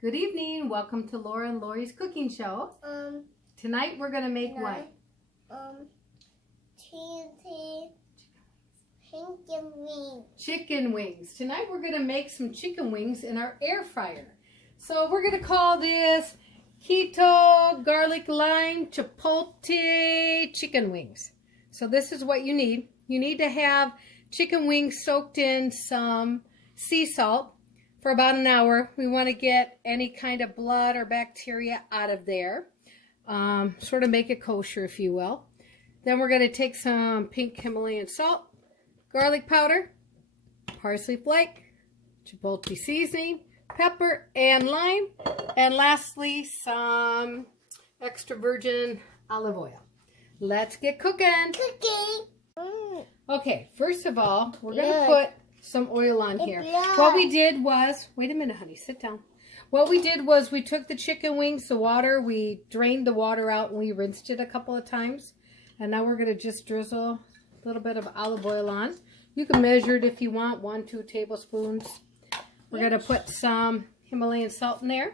Good evening. Welcome to Laura and Laurie's cooking show. Tonight we're going to make what? Cheesy chicken wings. Chicken wings. Tonight we're going to make some chicken wings in our air fryer. So we're going to call this Keto garlic lime Chipotle chicken wings. So this is what you need. You need to have chicken wings soaked in some sea salt for about an hour. We want to get any kind of blood or bacteria out of there. Sort of make it kosher, if you will. Then we're going to take some pink Himalayan salt, garlic powder, parsley flake, chipotle seasoning, pepper, and lime. And lastly, some extra virgin olive oil. Let's get cooking. Okay, first of all, we're going to put some oil on here. What we did was, wait a minute, honey, sit down. What we did was we took the chicken wings, the water, we drained the water out and we rinsed it a couple of times. And now we're going to just drizzle a little bit of olive oil on. You can measure it if you want, 1-2 tablespoons. We're going to put some Himalayan salt in there.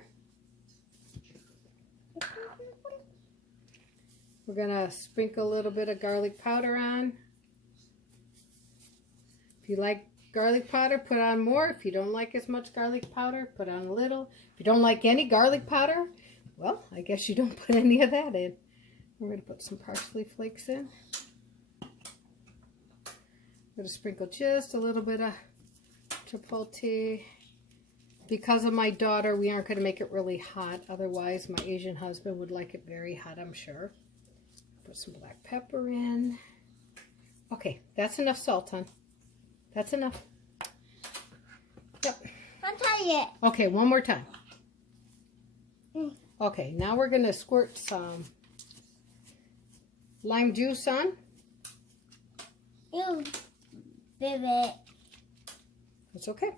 We're going to sprinkle a little bit of garlic powder on. If you like garlic powder, put on more. If you don't like as much garlic powder, put on a little. If you don't like any garlic powder, well, I guess you don't put any of that in. We're going to put some parsley flakes in. I'm going to sprinkle just a little bit of chipotle. Because of my daughter, we aren't going to make it really hot. Otherwise, my Asian husband would like it very hot, I'm sure. Put some black pepper in. Okay, that's enough salt, hon. That's enough. Yep. I'll try it. Okay, one more time. Okay, now we're going to squirt some lime juice on. You baby. That's okay.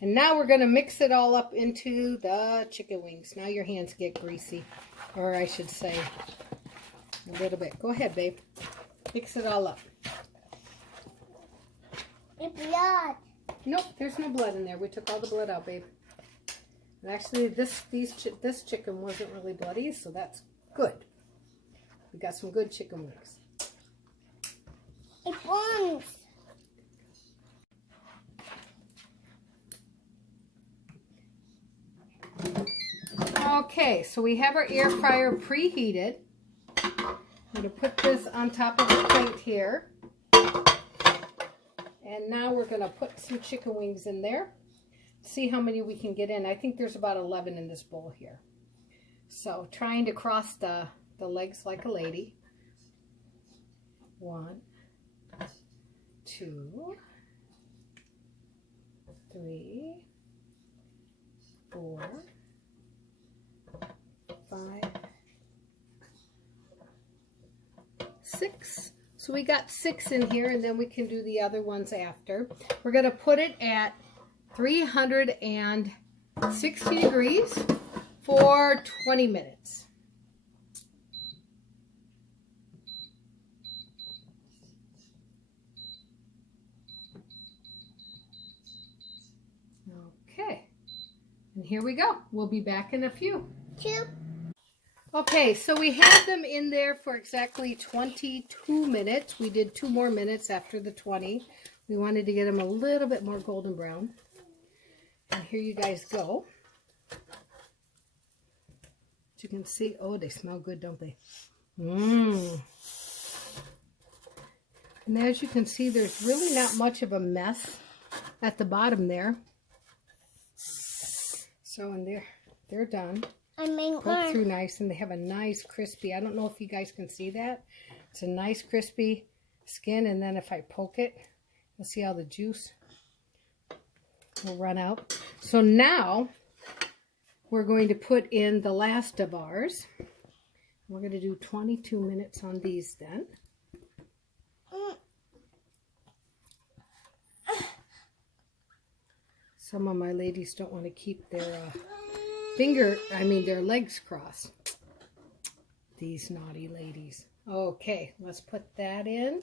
And now we're going to mix it all up into the chicken wings. Now your hands get greasy. Or I should say, a little bit. Go ahead, babe. Mix it all up. Blood. Nope, there's no blood in there. We took all the blood out, babe. And actually, this chicken wasn't really bloody, so that's good. We got some good chicken wings. It burns. Okay, so we have our air fryer preheated. I'm going to put this on top of the plate here. And now we're going to put some chicken wings in there. See how many we can get in. I think there's about 11 in this bowl here. So trying to cross the legs like a lady. 1, 2, 3, 4, 5, 6. So we got 6 in here, and then we can do the other ones after. We're going to put it at 360 degrees for 20 minutes. Okay. And here we go. We'll be back in a few. 2. Okay, so we had them in there for exactly 22 minutes. We did 2 more minutes after the 20. We wanted to get them a little bit more golden brown. And here you guys go. As you can see, oh, they smell good, don't they? Mmm. And as you can see, there's really not much of a mess at the bottom there. So, and they're done. Cooked through nice, and they have a nice crispy. I don't know if you guys can see that. It's a nice crispy skin, and then if I poke it, you'll see how the juice will run out. So now we're going to put in the last of ours. We're going to do 22 minutes on these then. Some of my ladies don't want to keep their their legs crossed. These naughty ladies. Okay, let's put that in.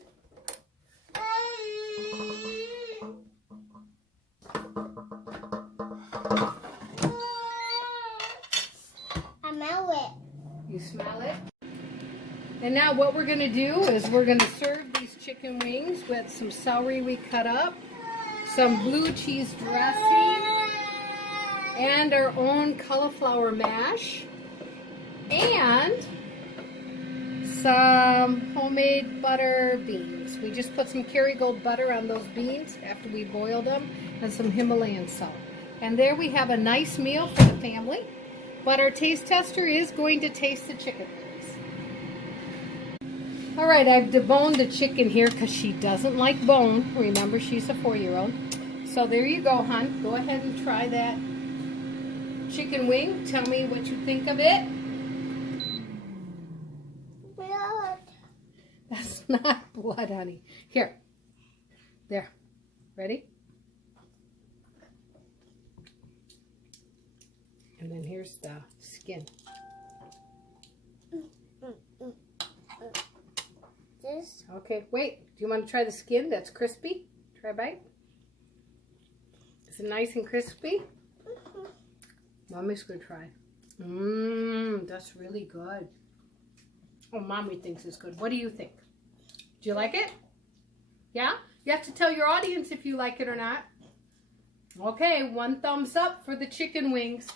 smell it. You smell it? And now what we're going to do is we're going to serve these chicken wings with some celery we cut up, some blue cheese dressing, and our own cauliflower mash, and some homemade butter beans. We just put some Kerrygold butter on those beans after we boiled them, and some Himalayan salt. And there we have a nice meal for the family. But our taste tester is going to taste the chicken wings. All right, I've deboned the chicken here because she doesn't like bone. Remember, she's a 4-year-old. So there you go, hon. Go ahead and try that chicken wing. Tell me what you think of it. Blood. That's not blood, honey. Here. There. Ready? And then here's the skin. This. Okay, wait. Do you want to try the skin? That's crispy. Try a bite. Is it nice and crispy? Mommy's going to try. That's really good. Oh, Mommy thinks it's good. What do you think? Do you like it? Yeah? You have to tell your audience if you like it or not. Okay, 1 thumbs up for the chicken wings.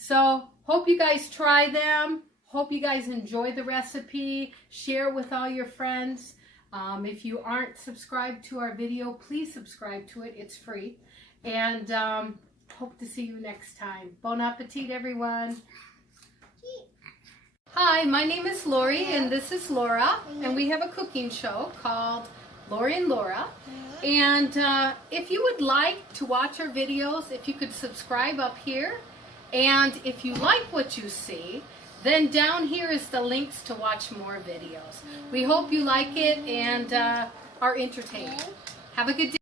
So, hope you guys try them. Hope you guys enjoy the recipe. Share with all your friends. If you aren't subscribed to our video, please subscribe to it. It's free. And hope to see you next time. Bon appetit, everyone. Hi, my name is Laurie, and this is Laura. And we have a cooking show called Laurie and Laura. And if you would like to watch our videos, if you could subscribe up here. And if you like what you see, then down here is the links to watch more videos. We hope you like it and are entertained. Have a good day.